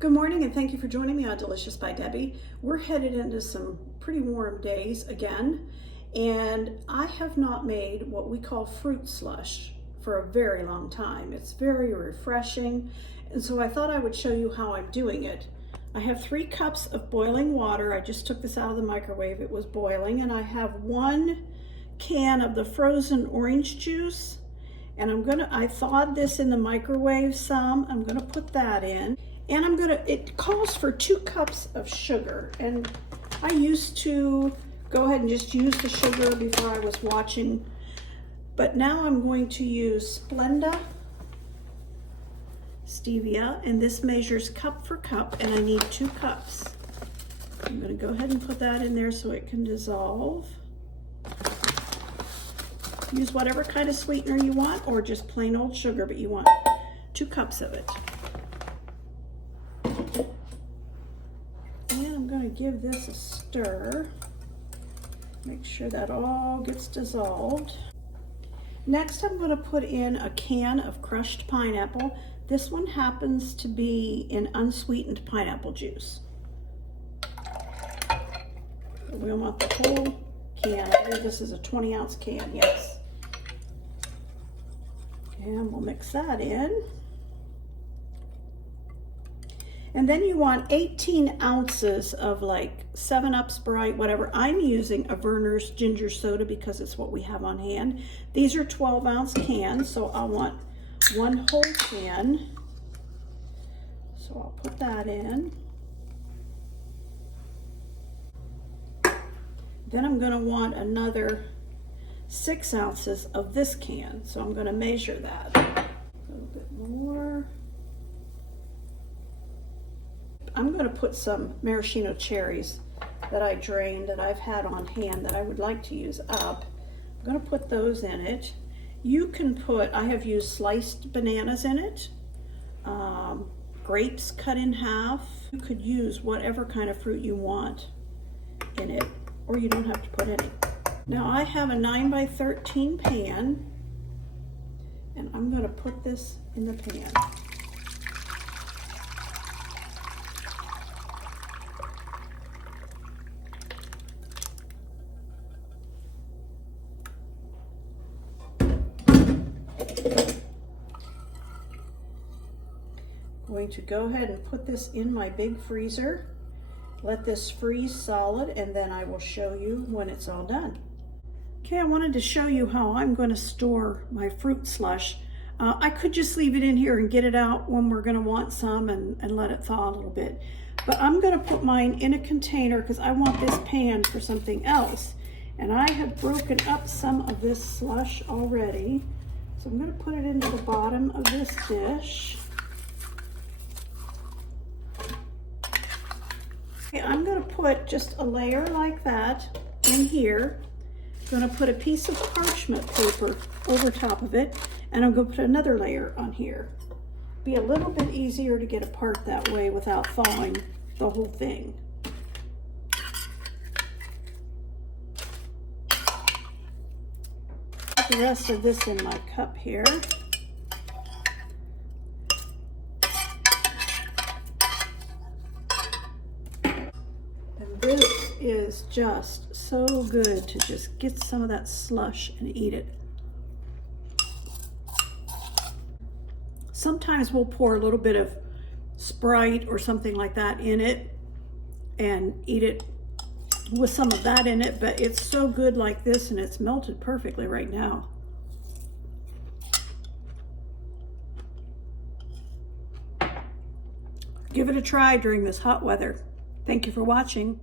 Good morning and thank you for joining me on Delicious by Debbie. We're headed into some pretty warm days again, and I have not made what we call fruit slush for a very long time. It's very refreshing, and so I thought I would show you how I'm doing it. I have 3 cups of boiling water. I just took this out of the microwave. It was boiling, and I have 1 can of the frozen orange juice, and I thawed this in the microwave some. I'm gonna put that in. And it calls for 2 cups of sugar. And I used to go ahead and just use the sugar before I was watching. But now I'm going to use Splenda Stevia. And this measures cup for cup. And I need 2 cups. I'm going to go ahead and put that in there so it can dissolve. Use whatever kind of sweetener you want, or just plain old sugar, but you want 2 cups of it. And I'm going to give this a stir. Make sure that all gets dissolved. Next, I'm going to put in a can of crushed pineapple. This one happens to be in unsweetened pineapple juice. We want the whole can. I believe this is a 20-ounce can, yes. And we'll mix that in. And then you want 18 ounces of like 7-Up, Sprite, whatever. I'm using a Verner's ginger soda because it's what we have on hand. These are 12-ounce cans, so I want 1 whole can. So I'll put that in. Then I'm going to want another 6 ounces of this can, so I'm going to measure that. A little bit more. I'm going to put some maraschino cherries that I drained that I've had on hand that I would like to use up. I'm going to put those in it. You can put, I have used sliced bananas in it, grapes cut in half. You could use whatever kind of fruit you want in it, or you don't have to put any. Now I have a 9x13 pan, and I'm going to put this in the pan. Going to go ahead and put this in my big freezer, let this freeze solid, and then I will show you when it's all done. Okay, I wanted to show you how I'm going to store my fruit slush. I could just leave it in here and get it out when we're going to want some and let it thaw a little bit. But I'm going to put mine in a container because I want this pan for something else. And I have broken up some of this slush already. So I'm going to put it into the bottom of this dish. Okay, I'm going to put just a layer like that in here. I'm going to put a piece of parchment paper over top of it, and I'm going to put another layer on here. Be a little bit easier to get apart that way without thawing the whole thing. Put the rest of this in my cup here. This is just so good to just get some of that slush and eat it. Sometimes we'll pour a little bit of Sprite or something like that in it and eat it with some of that in it, but it's so good like this, and it's melted perfectly right now. Give it a try during this hot weather. Thank you for watching.